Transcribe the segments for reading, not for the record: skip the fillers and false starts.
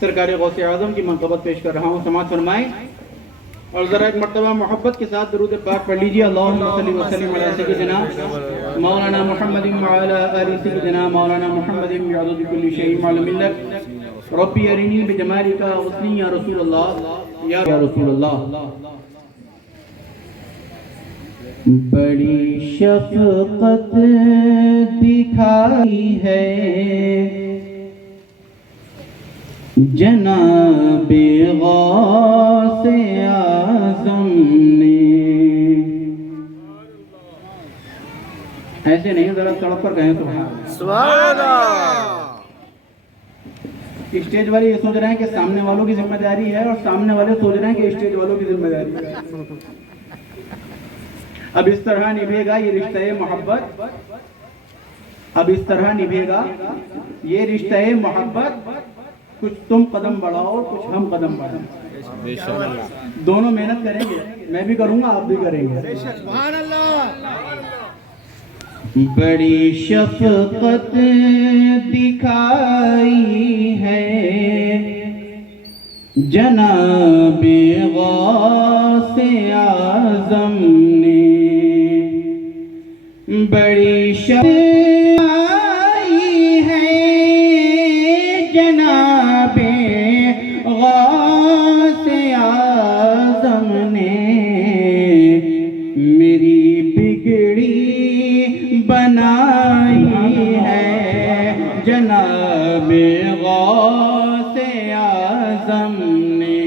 سرکار غوث اعظم کی منقبت پیش کر رہا ہوں، سماعت فرمائیں اور ذرا ایک مرتبہ محبت کے ساتھ درود پاک پڑھ لیجیے۔ اللہم صلی وسلم علی سیدنا مولانا محمد وعلی آل سیدنا مولانا محمد بعدد کل شیء معلوم لک ربی ارنی بجمالک غسلی یا رسول اللہ یا رسول اللہ۔ بڑی شفقت دکھائی ہے جناب غوث اعظم نے۔ ایسے نہیں، ذرا سڑک پر کہیں سبحان اللہ۔ اسٹیج والے یہ سوچ رہے ہیں کہ سامنے والوں کی ذمہ داری ہے اور سامنے والے سوچ رہے ہیں کہ اسٹیج والوں کی ذمہ داری ہے۔ اب اس طرح نبھے گا یہ رشتہ محبت، اب اس طرح نبھے گا یہ رشتہ محبت، کچھ تم قدم بڑھاؤ کچھ ہم قدم بڑھاؤ، دونوں محنت کریں گے، میں بھی کروں گا آپ بھی کریں گے۔ سبحان اللہ۔ بڑی شفقت دکھائی ہے جناب غوث اعظم نے، بڑی شفقت آئی ہے جناب غوث اعظم نے، میری بگڑی بنائی ہے جناب غوث اعظم نے،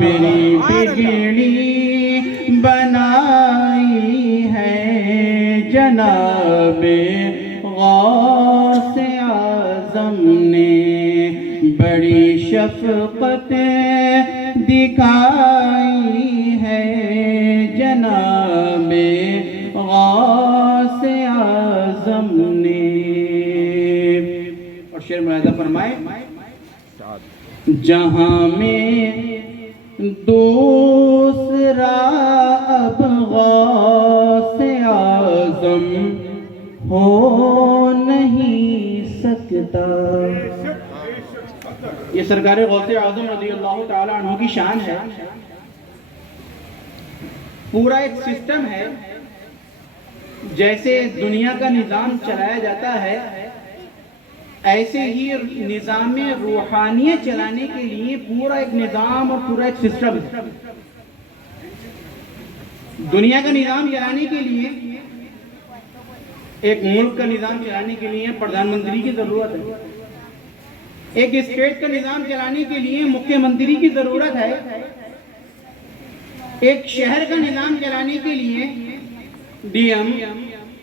میری بگڑی بنائی ہے جناب غوث اعظم نے، بڑی شفقت دکھائی ہے جناب غوث اعظم نے۔ اور شعر ملاحظہ فرمائے، جہاں میں دوسرا اب غوث اعظم ہو نہیں سکتا۔ یہ سرکار غوث اعظم رضی اللہ تعالی عنہ کی شان ہے۔ پورا ایک سسٹم ہے، جیسے دنیا کا نظام چلایا جاتا ہے ایسے ہی نظام روحانیت چلانے کے لیے پورا ایک نظام اور پورا ایک سسٹم ہے۔ دنیا کا نظام چلانے کے لیے، ایک ملک کا نظام چلانے کے لیے پردھان منتری کی ضرورت ہے، ایک اسٹیٹ کا نظام چلانے کے لیے مکھیہ منتری کی ضرورت ہے، ایک شہر کا نظام چلانے کے لیے D M,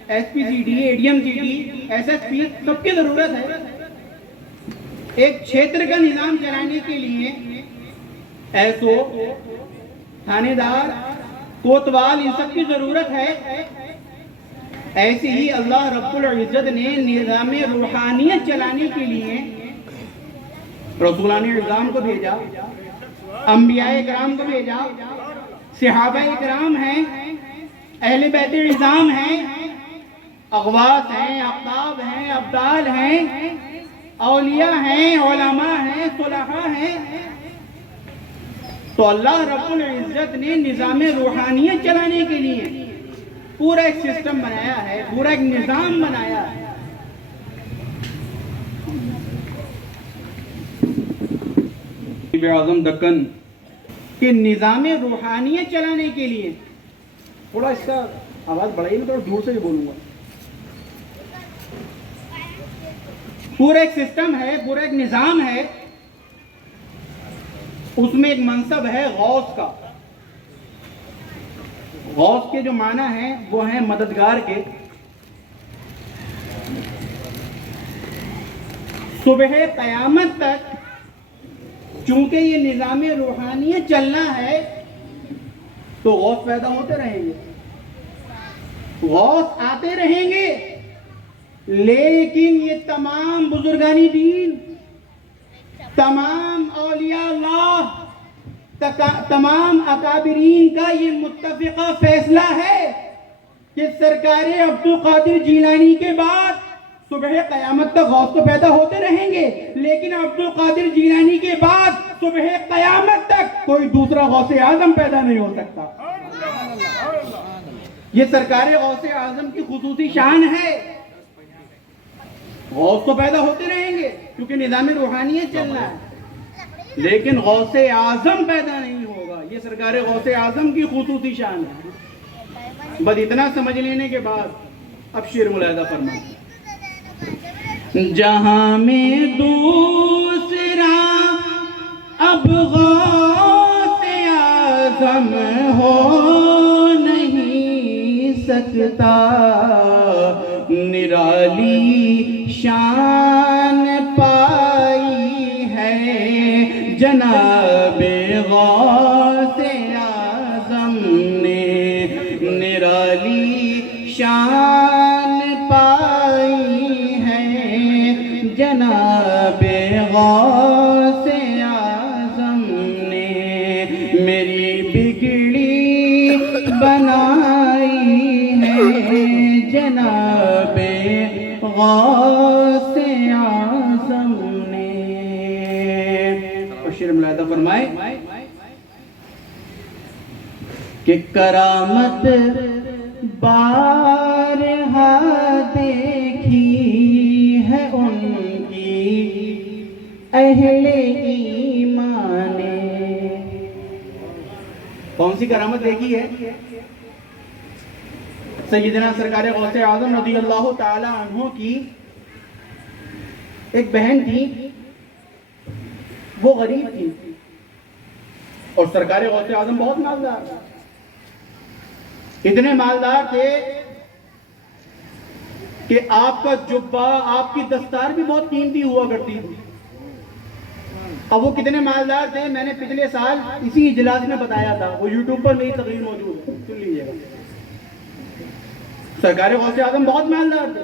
S P C D, A D M C D, S S P, سب کی ضرورت ہے۔ ایک چھیتر کا نظام چلانے کے لیے ایس او، تھانے دار، کوتوال، ان سب کی ضرورت ہے۔ ایسے ہی اللہ رب العزت نے نظام روحانیت چلانے کے لیے رسولان اعظام کو بھیجا، انبیاء اکرام کو بھیجا، صحابہ اکرام ہیں، اہل بیت اعظام ہیں، اغواث ہیں، اقطاب ہیں، ابدال ہیں، اولیاء ہیں، علماء ہیں، صلحاء ہیں۔ تو اللہ رب العزت نے نظام روحانیت چلانے کے لیے پورا ایک سسٹم بنایا ہے، پورا ایک نظام بنایا ہے۔ اعظم دکن کہ نظام روحانیت چلانے کے لیے، تھوڑا اس کا آواز بڑھائی میں، تھوڑا دور سے ہی بولوں گا، پورا ایک سسٹم ہے، پورا ایک نظام ہے، اس میں ایک منصب ہے غوث کا۔ غوث کے جو معنی ہیں وہ ہیں مددگار کے۔ صبح قیامت تک چونکہ یہ نظام روحانیت چلنا ہے تو غوث پیدا ہوتے رہیں گے، غوث آتے رہیں گے، لیکن یہ تمام بزرگانی دین، تمام اولیاء اللہ، تمام اکابرین کا یہ متفقہ فیصلہ ہے کہ سرکار عبدالقادر جیلانی کے بعد صبح قیامت تک غوث تو پیدا ہوتے رہیں گے، لیکن عبد القادر جیلانی کے بعد صبح قیامت تک کوئی دوسرا غوث اعظم پیدا نہیں ہو سکتا۔ یہ سرکار غوث اعظم کی خصوصی شان ہے۔ غوث تو پیدا ہوتے رہیں گے کیونکہ نظام روحانیت چلنا ہے، لیکن غوث اعظم پیدا نہیں ہوگا۔ یہ سرکار غوث اعظم کی خصوصی شان ہے۔ بس اتنا سمجھ لینے کے بعد اب شعر ملاحظہ فرمائیں۔ جہاں میں دوسرا اب غوث اعظم ہو نہیں سکتا، نرالی شان پائی ہے جناب غوث اعظم نے، نرالی شان پائی ہے جناب غوث اعظم نے، میری بگڑی بنائی ہے جناب غوث اعظم نے۔ اور شعر ملاحظہ فرمائے کہ کرامت بارہا دیکھی ہے ان کی اہل ایمان نے۔ کون سی کرامت دیکھی ہے؟ سیدنا سرکار غوث اعظم رضی اللہ تعالی عنہ کی ایک بہن تھی، وہ غریب تھی اور سرکار غوث اعظم بہت مالدار تھا۔ اتنے مالدار تھے کہ آپ کا جبہ، آپ کی دستار بھی بہت قیمتی ہوا کرتی تھی۔ اب وہ کتنے مالدار تھے میں نے پچھلے سال اسی اجلاس میں بتایا تھا، وہ یوٹیوب پر میری تقریر موجود ہے، سن لیجیے گا۔ سرکار غوث اعظم بہت مالدار تھے،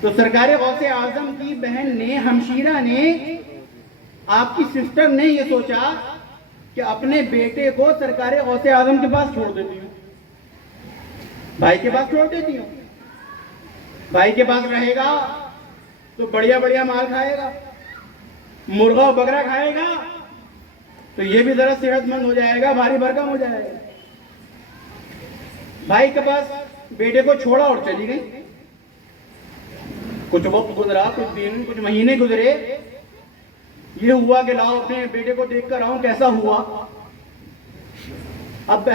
تو سرکار غوث اعظم کی بہن نے، ہمشیرہ نے، آپ کی سسٹر نے یہ سوچا کہ اپنے بیٹے کو سرکار غوث اعظم کے پاس چھوڑ دیتی ہوں، بھائی کے پاس چھوڑ دیتی ہوں۔ بھائی کے پاس رہے گا تو بڑھیا بڑھیا مال کھائے گا، مرغا بکرا کھائے گا تو یہ بھی ذرا صحت مند ہو جائے گا، بھاری بھرکم ہو جائے گا۔ بھائی کے پاس بیٹے کو چھوڑا اور چلی گئی۔ کچھ وقت گزرا، کچھ دن، کچھ مہینے گزرے، یہ ہوا کہ لاؤ اپنے بیٹے کو دیکھ کر آؤں کیسا ہوا۔ اب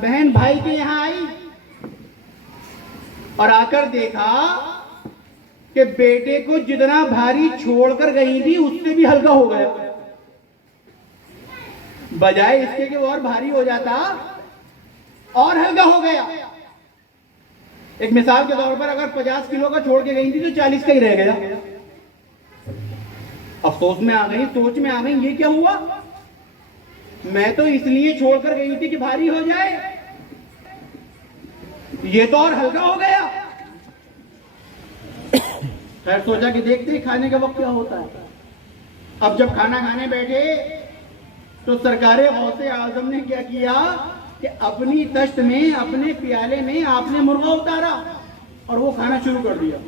بہن بھائی کے یہاں آئی اور آ کر دیکھا کہ بیٹے کو جتنا بھاری چھوڑ کر گئی تھی اس سے بھی ہلکا ہو گیا، بجائے اس کے کہ وہ اور بھاری ہو جاتا اور ہلکا ہو گیا۔ ایک مثال کے طور پر اگر 50 کلو کا چھوڑ کے گئی تھی تو 40 کا ہی رہ گیا۔ افسوس میں آ گئی، سوچ میں آ گئی، یہ کیا ہوا؟ میں تو اس لیے چھوڑ کر گئی تھی کہ بھاری ہو جائے، یہ تو اور ہلکا ہو گیا۔ خیر سوچا کہ دیکھتے ہی کھانے کا وقت کیا ہوتا ہے۔ اب جب کھانا کھانے بیٹھے تو سرکار غوث اعظم نے کیا کیا کہ اپنی تشت میں، اپنے پیالے میں آپ نے مرغا اتارا اور وہ کھانا شروع کر دیا،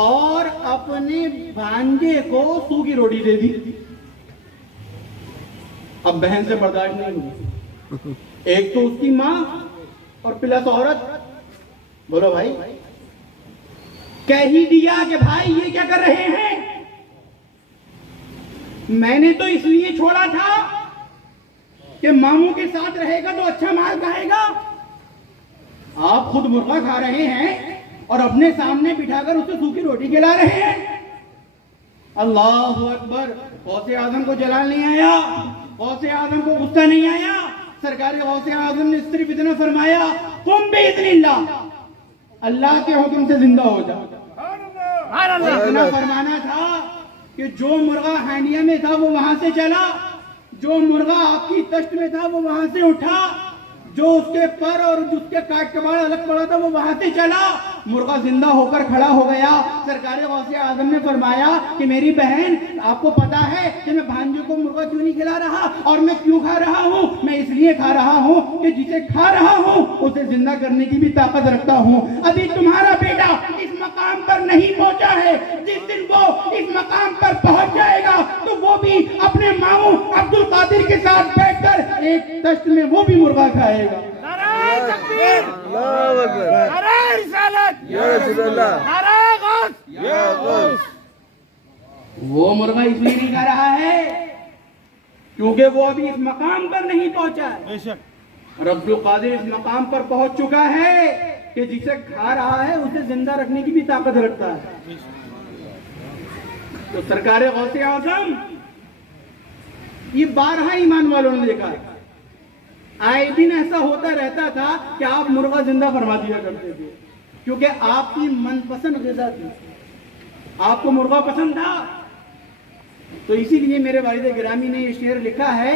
اور اپنے بھانجے کو سوکھی روٹی دے دی۔ اب بہن سے برداشت نہیں ہوئی، ایک تو اس کی ماں اور پلس عورت۔ بولو بھائی، کہہ ہی دیا کہ بھائی یہ کیا کر رہے ہیں؟ میں نے تو اس لیے چھوڑا تھا کہ ماموں کے ساتھ رہے گا تو اچھا مال کھائے گا، آپ خود مرغا کھا رہے ہیں اور اپنے سامنے بٹھا کر اسے سوکھی روٹی کھلا رہے ہیں۔ اللہ اکبر! غوث اعظم کو جلال نہیں آیا، غوث اعظم کو غصہ نہیں آیا۔ سرکار غوث اعظم نے صرف اتنا فرمایا، قم باذن اللہ، اللہ کے حکم سے زندہ ہو جا۔ اتنا فرمانا تھا کہ جو مرغا ہانڈیا میں تھا وہ وہاں سے چلا، جو مرغا آپ کی تشت میں تھا وہ وہاں سے اٹھا، جو اس کے پر اور اس کے کاٹ کباڑ الگ پڑا تھا وہ وہاں سے چلا، مرغا زندہ ہو کر کھڑا ہو گیا۔ سرکار غوث اعظم نے فرمایا کہ میری بہن، آپ کو پتا ہے کہ میں بھانجے کو مرغا کیوں نہیں کھلا رہا اور میں کیوں کھا رہا ہوں؟ میں اس لیے کھا رہا ہوں کہ جسے کھا رہا ہوں اسے زندہ کرنے کی بھی طاقت رکھتا ہوں۔ ابھی تمہارا بیٹا اس مقام پر نہیں پہنچا ہے، جس دن وہ اس مقام پر پہنچ جائے گا تو وہ بھی اپنے ماموں عبد القادر کے ساتھ بیٹھ کر ایک تشت میں وہ بھی مرغا کھائے گا۔ نعرہ تکبیر، اللہ اکبر، نعرہ رسالت، یا رسول اللہ، نعرہ غوث، یا غوث۔ وہ مرغا اس لیے نہیں کھا رہا ہے کیونکہ وہ ابھی اس مقام پر نہیں پہنچا ہے۔ بے شک، عبد القادر اس مقام پر پہنچ چکا ہے کہ جسے کھا رہا ہے اسے زندہ رکھنے کی بھی طاقت رکھتا ہے۔ تو سرکار غوث اعظم یہ بارہا ایمان والوں نے دیکھا ہے، آئے دن ایسا ہوتا رہتا تھا کہ آپ مرغا زندہ فرما دیا کرتے تھے کیونکہ آپ کی من پسند غذا تھی، آپ کو مرغا پسند تھا۔ تو اسی لیے میرے والد گرامی نے یہ شعر لکھا ہے،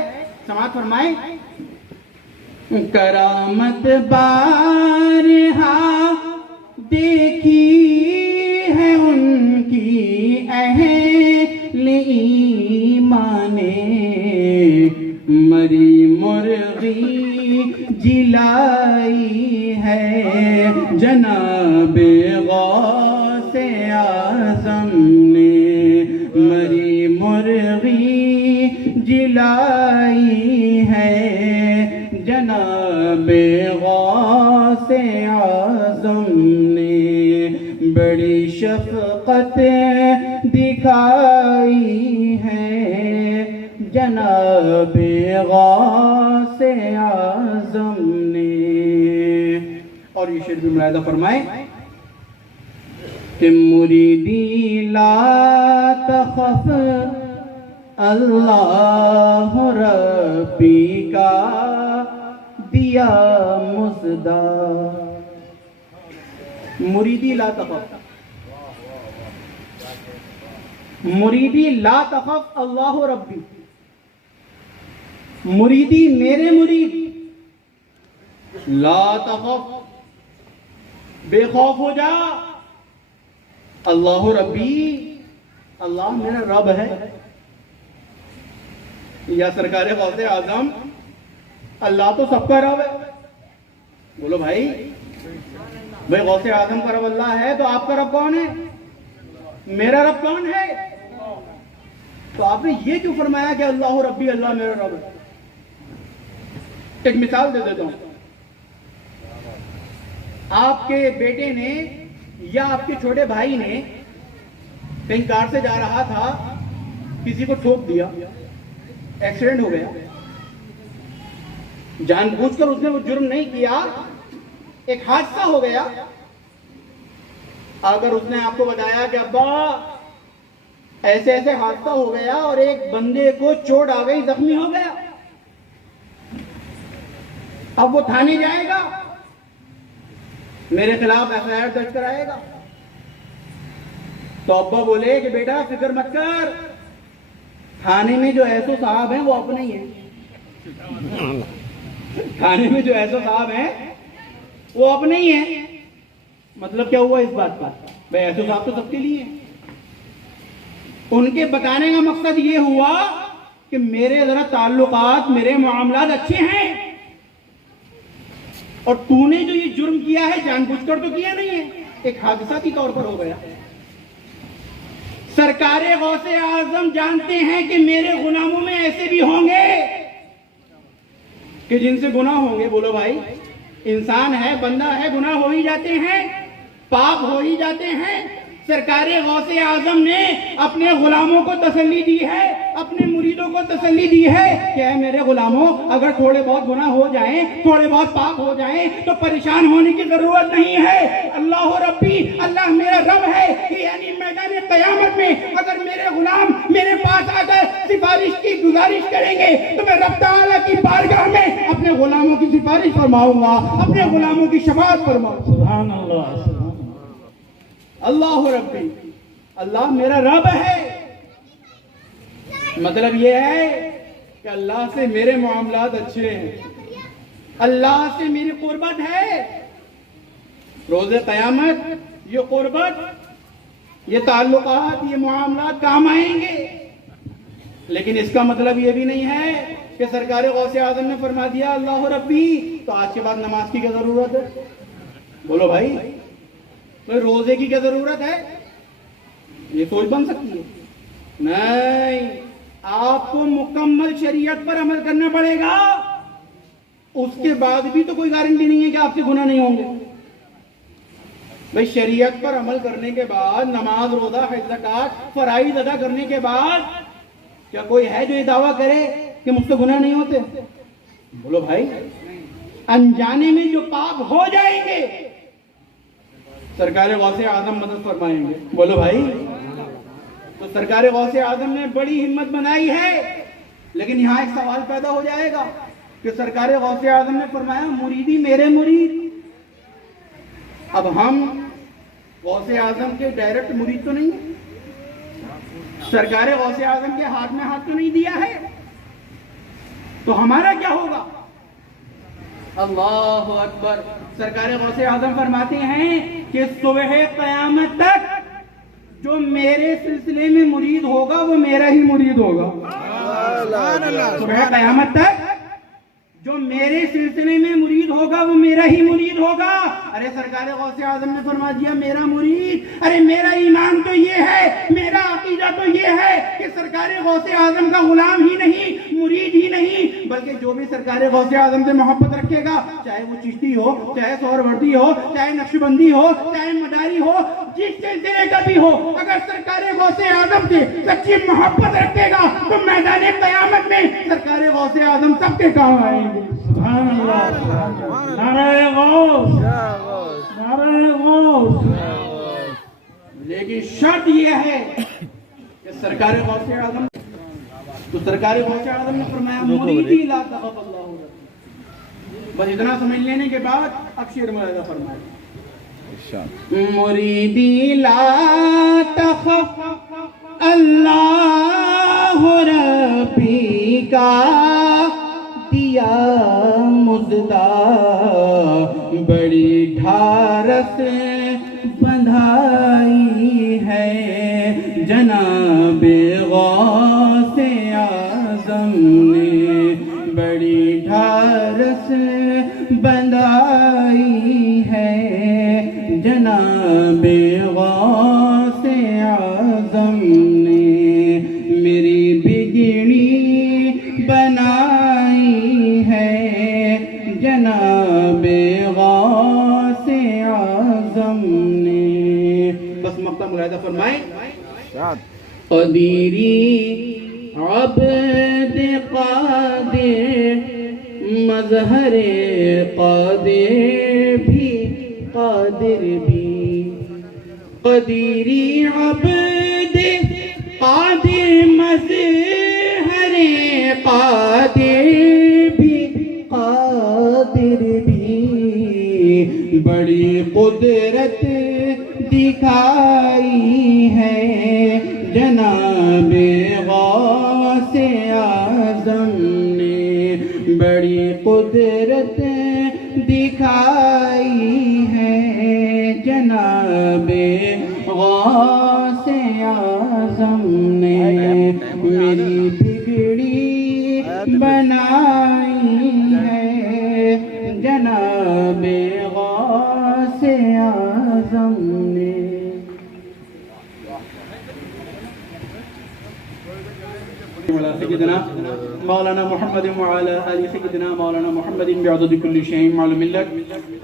سماعت فرمائیں۔ کرامت بارہا دیکھی ہے ان کی اہل ایمان نے، مری مرغی جلائی ہے جناب غوث اعظم نے، مری مرغی جلائی ہے جناب غوث اعظم نے، بڑی شفقت دکھائی ہے جناب غوث اعظم نے۔ اور یہ شعر بھی ملاحظہ فرمائیں کہ مریدی لا تخف اللہ ربی کا دیا مزدہ، مریدی لا تخف، مریدی لا تخف اللہ ربی، مریدی میرے مرید لا تخف بے خوف ہو جا، اللہ ربی اللہ میرا رب ہے۔ یا سرکار غوث اعظم اللہ تو سب کا رب ہے، بولو بھائی غوث اعظم کا رب اللہ ہے تو آپ کا رب کون ہے؟ میرا رب کون ہے؟ تو آپ نے یہ کیوں فرمایا کہ اللہ ربی اللہ میرا رب ہے؟ ایک مثال دے دیتا ہوں، آپ کے بیٹے نے یا آپ کے چھوٹے بھائی نے کہیں کار سے جا رہا تھا، کسی کو ٹھوک دیا، ایکسیڈنٹ ہو گیا، جان بوجھ کر اس نے وہ جرم نہیں کیا، ایک حادثہ ہو گیا، اگر اس نے آپ کو بتایا کہ ابا ایسے ایسے حادثہ ہو گیا اور ایک بندے کو چوٹ آ گئی، زخمی ہو گیا، اب وہ تھانے جائے گا، میرے خلاف ایف آئی آر درج کرائے گا، تو ابا بولے کہ بیٹا فکر مت کر، تھانے میں جو ایسو صاحب ہیں وہ اپنے ہی ہیں، تھانے میں جو ایسو صاحب ہیں وہ اپنے ہی ہیں۔ مطلب کیا ہوا اس بات کا؟ بھائی ایسو صاحب تو سب کے لیے ہیں۔ ان کے بتانے کا مقصد یہ ہوا کہ میرے ذرا تعلقات، میرے معاملات اچھے ہیں، اور تو نے جو یہ جرم کیا ہے جان بوجھ کر تو کیا نہیں ہے، ایک حادثاتی طور پر ہو گیا۔ سرکار غوث اعظم جانتے ہیں کہ میرے غلاموں میں ایسے بھی ہوں گے کہ جن سے گناہ ہوں گے، بولو بھائی انسان ہے، بندہ ہے، گناہ ہو ہی جاتے ہیں، پاپ ہو ہی جاتے ہیں۔ سرکار غوث اعظم نے اپنے غلاموں کو تسلی دی ہے، اپنے مریدوں کو تسلی دی ہے کہ اے میرے غلاموں، اگر تھوڑے بہت گناہ ہو جائیں، تھوڑے بہت پاپ ہو جائیں تو پریشان ہونے کی ضرورت نہیں ہے، اللہ ربی اللہ میرا رب ہے، یعنی میدان قیامت میں اگر میرے غلام میرے پاس آ کر سفارش کی گزارش کریں گے تو میں رب تعالیٰ کی بارگاہ میں اپنے غلاموں کی سفارش فرماؤں گا، اپنے غلاموں کی شفاعت فرماؤں گا۔ سبحان اللہ، اللہ ربی اللہ میرا رب ہے، مطلب یہ ہے کہ اللہ سے میرے معاملات اچھے ہیں، اللہ سے میری قربت ہے، روز قیامت یہ قربت، یہ تعلقات، یہ معاملات کام آئیں گے۔ لیکن اس کا مطلب یہ بھی نہیں ہے کہ سرکار غوث اعظم نے فرما دیا اللہ ربی تو آج کے بعد نماز کی کیا ضرورت ہے؟ بولو بھائی، تو روزے کی کیا ضرورت ہے؟ یہ سوچ بن سکتی ہے؟ نہیں، آپ کو مکمل شریعت پر عمل کرنا پڑے گا، اس کے بعد بھی تو کوئی گارنٹی نہیں ہے کہ آپ سے گناہ نہیں ہوں گے۔ بھئی شریعت پر عمل کرنے کے بعد، نماز روزہ حج زکوٰۃ فرائض ادا کرنے کے بعد کیا کوئی ہے جو یہ دعویٰ کرے کہ مجھ سے گناہ نہیں ہوتے؟ بولو بھائی، انجانے میں جو پاپ ہو جائیں گے سرکار غوث اعظم مدد فرمائیں گے۔ بولو بھائی، تو سرکار غوث اعظم نے بڑی ہمت بنائی ہے، لیکن یہاں ایک سوال پیدا ہو جائے گا کہ سرکار غوث اعظم نے فرمایا مریدی میرے مرید، اب ہم غوث اعظم کے ڈائریکٹ مرید تو نہیں ہیں، سرکار غوث اعظم کے ہاتھ میں ہاتھ تو نہیں دیا ہے، تو ہمارا کیا ہوگا؟ اللہ اکبر! سرکار غوث اعظم فرماتے ہیں کہ صبح قیامت تک جو میرے سلسلے میں مرید ہوگا وہ میرا ہی مرید ہوگا۔ صبح قیامت تک جو میرے سلسلے میں مرید ہوگا وہ میرا ہی مرید ہوگا۔ ارے سرکار غوث اعظم نے فرما دیا میرا مرید، ارے میرا ایمان تو یہ ہے، میرا عقیدہ تو یہ ہے کہ سرکار غوث اعظم کا غلام ہی نہیں، مرید ہی نہیں، بلکہ جو بھی سرکار غوث اعظم سے محبت رکھے گا، چاہے وہ چشتی ہو، چاہے سہروردی ہو، چاہے نقشبندی ہو، چاہے مداری ہو، جس سلسلے کا بھی ہو، اگر سرکار غوث اعظم سے سچی محبت رکھے گا تو میدان قیامت میں سرکار غوث اعظم سب کے کام آئیں گے۔ سبحان اللہ! نعرہ غوث! نعرہ غوث! لیکن شرط یہ ہے کہ سرکار غوث اعظم، تو سرکار غوث اعظم نے فرمایا مریدی لا تخف اللہ رب۔ بس اتنا سمجھ لینے کے بعد اب شعر ملاحظہ فرمائے، مریدی لا تخف اللہ ربی کا دیا مزدہ، بڑی ڈھارس بندھائی ہے جناب غوث اعظم نے، بڑی ڈھارس بندھائی ہے جناب غوث اعظم نے، میری بگڑی بنائی ہے جناب غوث اعظم نے۔ بس مقطع ملاحظہ فرمائیں، قدیری عبد قادر، مظہر قادر بھی قادر بھی، قدیری عبد قادر مظہر قادر بھی قادر بھی، بڑی قدرت دکھائی ہے جناب غوث اعظم نے، بڑی قدرت دکھائی ہے جناب غوث اعظم نے، میری بگڑی بنائی ہے جناب غوث اعظم نے۔ سیدنا مولانا محمد وعلى آل سيدنا مولانا محمد بعدد كل شيء معلوم لك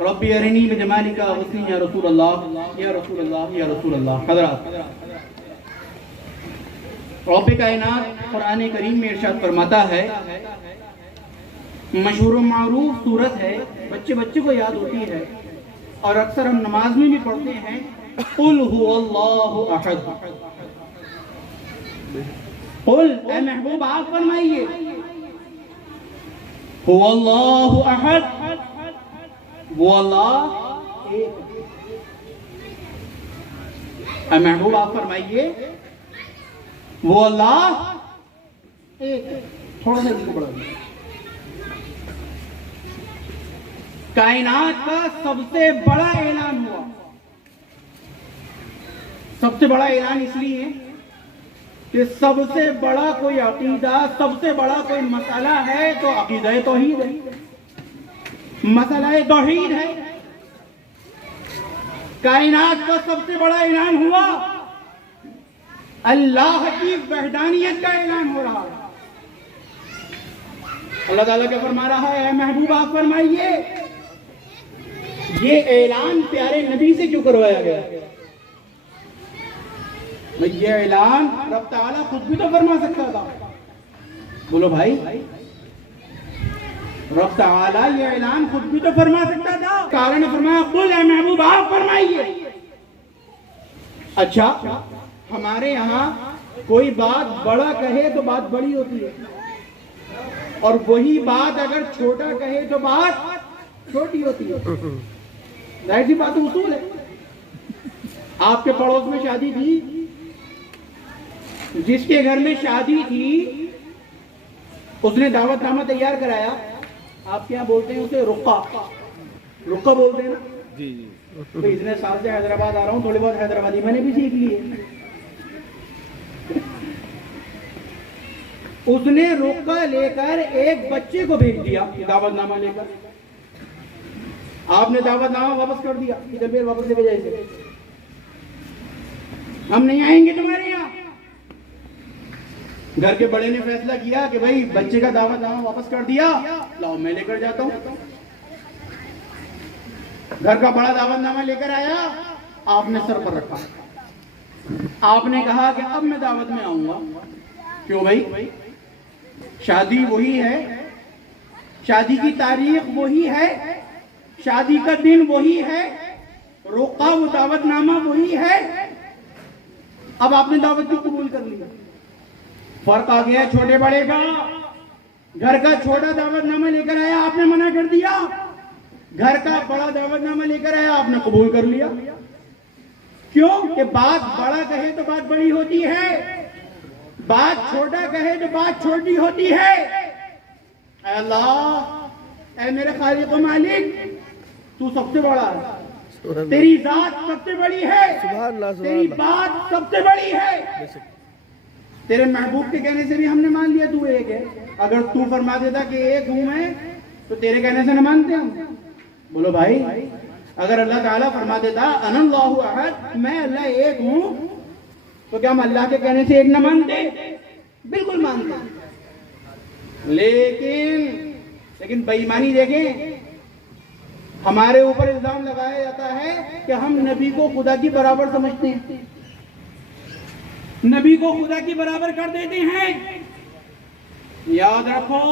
ربي ارني بجمالك غسلي يا رسول الله يا رسول الله يا رسول الله۔ حضرات، رب کائنات قرآن کریم میں ارشاد فرماتا ہے، مشہور و معروف سورت ہے، بچے بچے کو یاد ہوتی ہے اور اکثر ہم نماز میں بھی پڑھتے ہیں، قل هو اللہ احد۔ قل، اے محبوب آپ فرمائیے، هو اللہ احد، وہ اللہ ایک۔ اے محبوب آپ فرمائیے، وہ اللہ ایک۔ تھوڑا سا اس کو بڑھا دیں۔ کائنات کا سب سے بڑا اعلان ہوا، سب سے بڑا اعلان اس لیے کہ سب سے بڑا کوئی عقیدہ، سب سے بڑا کوئی مسئلہ ہے تو عقیدہ توحید ہے، مسئلہ توحید ہے۔ کائنات کا سب سے بڑا اعلان ہوا، اللہ کی وحدانیت کا اعلان ہو رہا ہے۔ اللہ تعالیٰ کیا فرما رہا ہے؟ اے محبوب آپ فرمائیے یہ اعلان پیارے نبی سے کیوں کروایا گیا؟ یہ اعلان رب تعالیٰ خود بھی تو فرما سکتا تھا۔ بولو بھائی، رب تعالیٰ یہ اعلان خود بھی تو فرما سکتا تھا۔ تعالیٰ نے فرمایا قل اے محبوب آپ فرمائیے۔ اچھا، ہمارے یہاں کوئی بات بڑا کہے تو بات بڑی ہوتی ہے، اور وہی بات اگر چھوٹا کہے تو بات چھوٹی ہوتی ہے۔ ظاہر سی بات اصول ہے۔ آپ کے پڑوس میں شادی تھی، جس کے گھر میں شادی تھی اس نے دعوت نامہ تیار کرایا۔ آپ کیا بولتے ہیں اسے؟ رقہ بولتے ہیں نا جی تو اتنے سال سے حیدرآباد آ رہا ہوں، تھوڑی بہت حیدرآبادی میں نے بھی سیکھ لی ہے۔ اس نے رقہ لے کر ایک بچے کو بھیج دیا دعوت نامہ لے کر۔ آپ نے دعوت نامہ واپس کر دیا، ادھر پھر واپس لے کے جائے، ہم نہیں آئیں گے تمہارے یہاں۔ گھر کے بڑے نے فیصلہ کیا کہ بھائی بچے کا دعوت نامہ واپس کر دیا، لاؤ میں لے کر جاتا ہوں۔ گھر کا بڑا دعوت نامہ لے کر آیا، آپ نے سر پر رکھا، آپ نے کہا کہ اب میں دعوت میں آؤں گا۔ کیوں بھائی؟ شادی وہی ہے، شادی کی تاریخ وہی ہے، شادی کا دن وہی ہے، رقہ وہ دعوت نامہ وہی ہے، اب آپ نے دعوت کیوں قبول کر لی؟ فرق آ گیا چھوٹے بڑے کا۔ گھر کا چھوٹا دعوت نامہ لے کر آیا، آپ نے منع کر دیا، گھر کا بڑا دعوت نامہ لے کر آیا، آپ نے قبول کر لیا۔ کیوں کہ بات بڑا کہے تو بات بڑی ہوتی ہے، بات چھوٹا کہے تو بات چھوٹی ہوتی ہے۔ اے اللہ، اے میرے خالق و مالک، تو سب سے بڑا ہے، تیری ذات سب سے بڑی ہے، سبحان اللہ، سبحان تیری اللہ۔ بات سب سے بڑی ہے۔ تیرے محبوب کے کہنے سے بھی ہم نے مان لیا تو ایک ہے، اگر تو فرما دیتا کہ ایک ہوں میں تو تیرے کہنے سے نہ مانتے ہم۔ بولو بھائی، اگر اللہ تعالیٰ فرما دیتا انا اللہ احد، میں اللہ ایک ہوں، تو کیا ہم اللہ کے کہنے سے ایک نہ مانتے؟ بالکل مانتے۔ لیکن بے ایمانی دیکھیں، ہمارے اوپر الزام لگایا جاتا ہے کہ ہم نبی کو خدا کی برابر سمجھتے ہیں، نبی کو خدا کی برابر کر دیتے ہیں۔ یاد رکھو،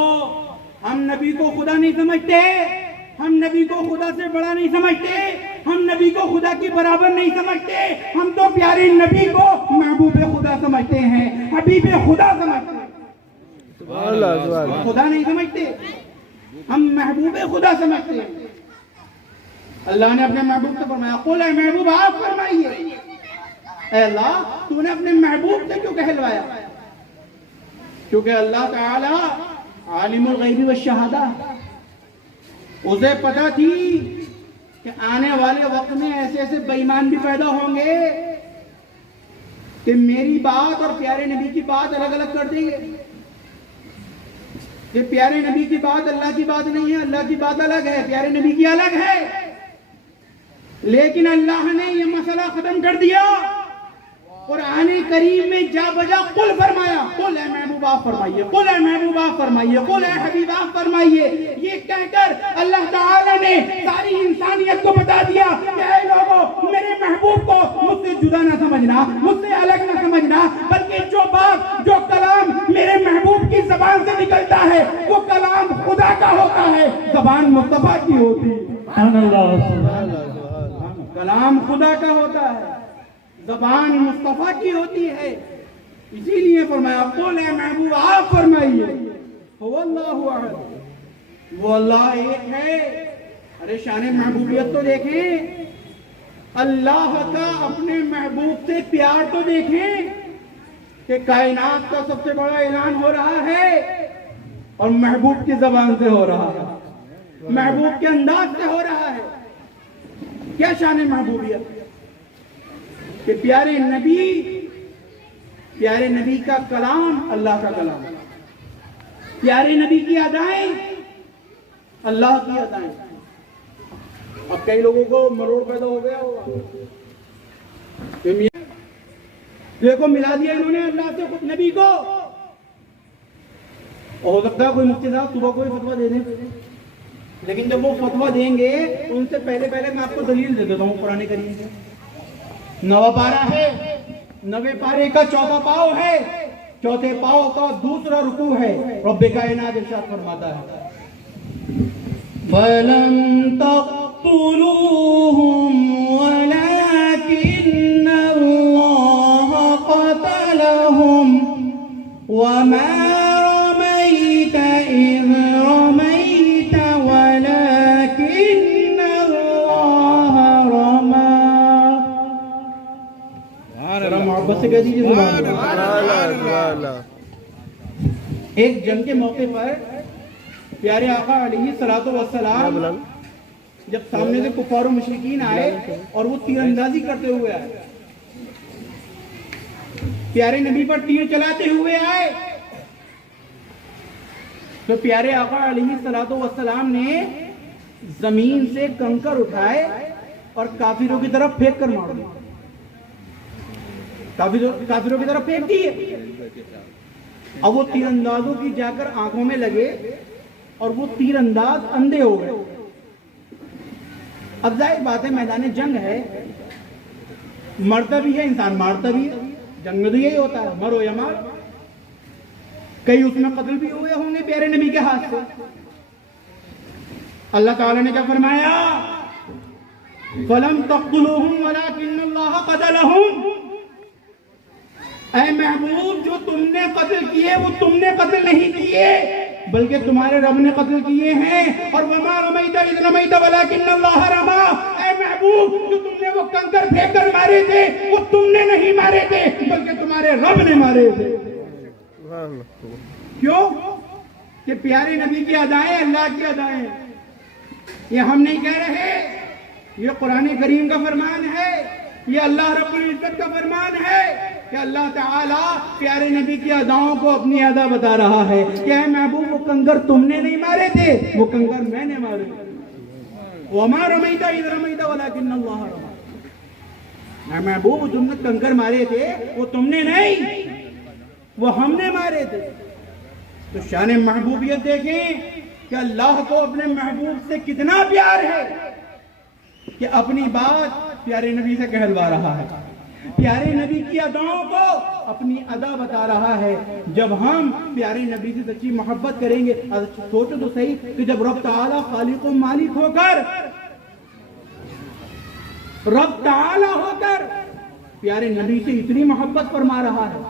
ہم نبی کو خدا نہیں سمجھتے، ہم نبی کو خدا سے بڑا نہیں سمجھتے، ہم نبی کو خدا کی برابر نہیں سمجھتے، ہم تو پیارے نبی کو محبوب خدا سمجھتے ہیں، حبیب خدا سمجھتے ہیں۔ سبحان اللہ، سبحان اللہ۔ ہم خدا نہیں سمجھتے، ہم محبوب خدا سمجھتے ہیں۔ اللہ نے اپنے محبوب سے فرمایا قل اے محبوب آپ فرمائیے۔ اے اللہ، تو نے اپنے محبوب سے کیوں کہلوایا؟ کیونکہ اللہ تعالی عالم الغیب والشہادہ، اسے پتہ تھی کہ آنے والے وقت میں ایسے ایسے بے ایمان بھی پیدا ہوں گے کہ میری بات اور پیارے نبی کی بات الگ الگ کر دیں گے، کہ پیارے نبی کی بات اللہ کی بات نہیں ہے، اللہ کی بات الگ ہے، پیارے نبی کی الگ ہے۔ لیکن اللہ نے یہ مسئلہ ختم کر دیا، قرآن کریم میں جا بجا قل فرمایا، قل اے محبوب آپ فرمائیے، قل اے محبوب آپ فرمائیے، قل اے حبیب آپ فرمائیے۔ یہ کہہ کر اللہ تعالیٰ نے ساری انسانیت کو بتا دیا کہ اے لوگوں، میرے محبوب کو مجھ سے جدا نہ سمجھنا، مجھ سے الگ نہ سمجھنا، بلکہ جو بات جو کلام میرے محبوب کی زبان سے نکلتا ہے وہ کلام خدا کا ہوتا ہے، زبان مصطفیٰ کی ہوتی ہے۔ کلام خدا کا ہوتا ہے، زبان مصطفیٰ کی ہوتی ہے۔ اسی لیے فرمایا قل اے محبوب آپ فرمائیے هو اللہ احد، وہ اللہ ایک ہے۔ ارے شان محبوبیت تو دیکھیں، اللہ کا اپنے محبوب سے پیار تو دیکھیں کہ کائنات کا سب سے بڑا اعلان ہو رہا ہے اور محبوب کی زبان سے ہو رہا ہے، محبوب کے انداز سے ہو رہا ہے۔ کیا شان محبوبیت کہ پیارے نبی کا کلام اللہ کا کلام، پیارے نبی کی ادائیں اللہ کی ادائیں۔ اب کئی لوگوں کو مروڑ پیدا ہو گیا ہوگا دیکھو ملا دیا انہوں نے اللہ سے خود نبی کو. ہو سکتا ہے کوئی مفتی صاحب صبح کوئی فتویٰ دے دیں, لیکن جب وہ فتویٰ دیں گے ان سے پہلے میں آپ کو دلیل دے دیتا ہوں قرآن کریم سے. 9واں پارہ ہے, 9ویں پارے کا 4واں پاؤ ہے, 4تھے پاؤ کا 2سرا رکوع ہے. رب کائنات ارشاد فرماتا ہے فَلَمْ تَقْتُلُوهُمْ وَلَكِنَّ اللَّهَ قَتَلَهُمْ وَمَا رَمَيْتَ إِذْ رَمَيْتَ وَلَكِنَّ اللَّهَ رَمَى. ذرا محبت سے کہہ دیجیے سبحان اللہ. ایک جنگ کے موقع پر پیارے آقا علیہ الصلوۃ والسلام جب سامنے سے کفار و مشرکین آئے اور وہ تیر اندازی کرتے ہوئے آئے, پیارے نبی پر تیر چلاتے ہوئے آئے, تو پیارے آقا علیہ الصلوۃ والسلام نے زمین سے کنکر اٹھائے اور کافروں کی طرف پھینک کر مار دیا. کافروں کی طرف پھینک دیے. اب وہ تیر اندازوں کی جا کر آنکھوں میں لگے اور وہ تیر انداز اندھے ہو گئے. اب ظاہر بات ہے میدان جنگ ہے, مرتا بھی ہے انسان, مارتا بھی ہے. جنگ میں تو یہی ہوتا ہے, مرو یا مار. کئی اس میں قتل بھی ہوئے ہوں گے پیارے نبی کے ہاتھ سے. اللہ تعالیٰ نے کیا فرمایا فَلَمْ تَقْتُلُوهُمْ وَلَكِنَّ اللَّهَ قَتَلَهُمْ. اے محبوب جو تم نے قتل کیے وہ تم نے قتل نہیں کیے بلکہ تمہارے رب نے قتل کیے ہیں. اور وَمَا رَمَيْتَ إِذْ رَمَيْتَ وَلَكِنَّ اللَّهَ رَمَى. اے محبوب جو تم نے وہ کنکر پھینک کر مارے تھے وہ تم نے نہیں مارے تھے بلکہ تمہارے رب نے مارے تھے. کیوں کہ پیارے نبی کی ادائیں اللہ کی ادائیں, یہ ہم نہیں کہہ رہے, یہ قرآن کریم کا فرمان ہے, یہ اللہ رب العزت کا فرمان ہے کہ اللہ تعالیٰ پیارے نبی کی اداؤں کو اپنی ادا بتا رہا ہے کہ اے محبوب وہ کنکر تم نے نہیں مارے تھے, وہ کنکر میں نے مارے تھے. وَمَا رَمَيْتَ إِذْ رَمَيْتَ وَلَكِنَّ اللَّهَ رَمَى. اے محبوب تم نے کنکر مارے تھے وہ تم نے نہیں, وہ ہم نے مارے تھے. تو شان محبوبیت دیکھیں کہ اللہ کو اپنے محبوب سے کتنا پیار ہے کہ اپنی بات پیارے نبی سے کہلوا رہا ہے, پیارے نبی کی اداؤں کو اپنی ادا بتا رہا ہے. جب ہم پیارے نبی سے سچی محبت کریں گے, سوچو تو صحیح کہ جب رب تعالیٰ خالق و مالک ہو کر, رب تعالیٰ ہو کر پیارے نبی سے اتنی محبت فرما رہا ہے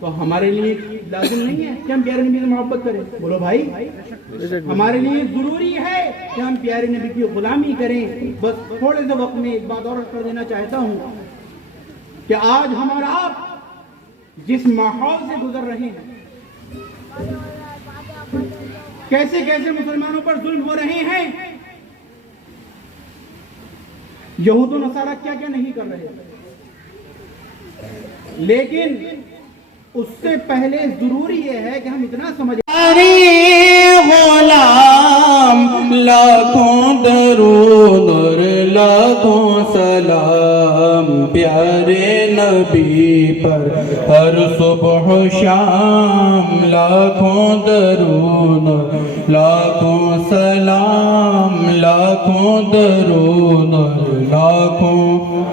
تو ہمارے لیے لازم نہیں ہے کہ ہم پیارے نبی سے محبت کریں. بولو بھائی, ہمارے لیے ضروری ہے کہ ہم پیارے نبی کی غلامی کریں. بس تھوڑے سے وقت میں ایک بات اور کر دینا چاہتا ہوں کہ آج ہمارا آپ جس ماحول سے گزر رہے ہیں, کیسے کیسے مسلمانوں پر ظلم ہو رہے ہیں, یہود و نصارہ کیا کیا نہیں کر رہے, لیکن اس سے پہلے ضروری یہ ہے کہ ہم اتنا سمجھیں غلام لاکھوں درود اور لاکھوں سلام پیارے نبی پر ہر صبح و شام. لاکھوں درود لاکھوں سلام, لاکھوں درود لاکھوں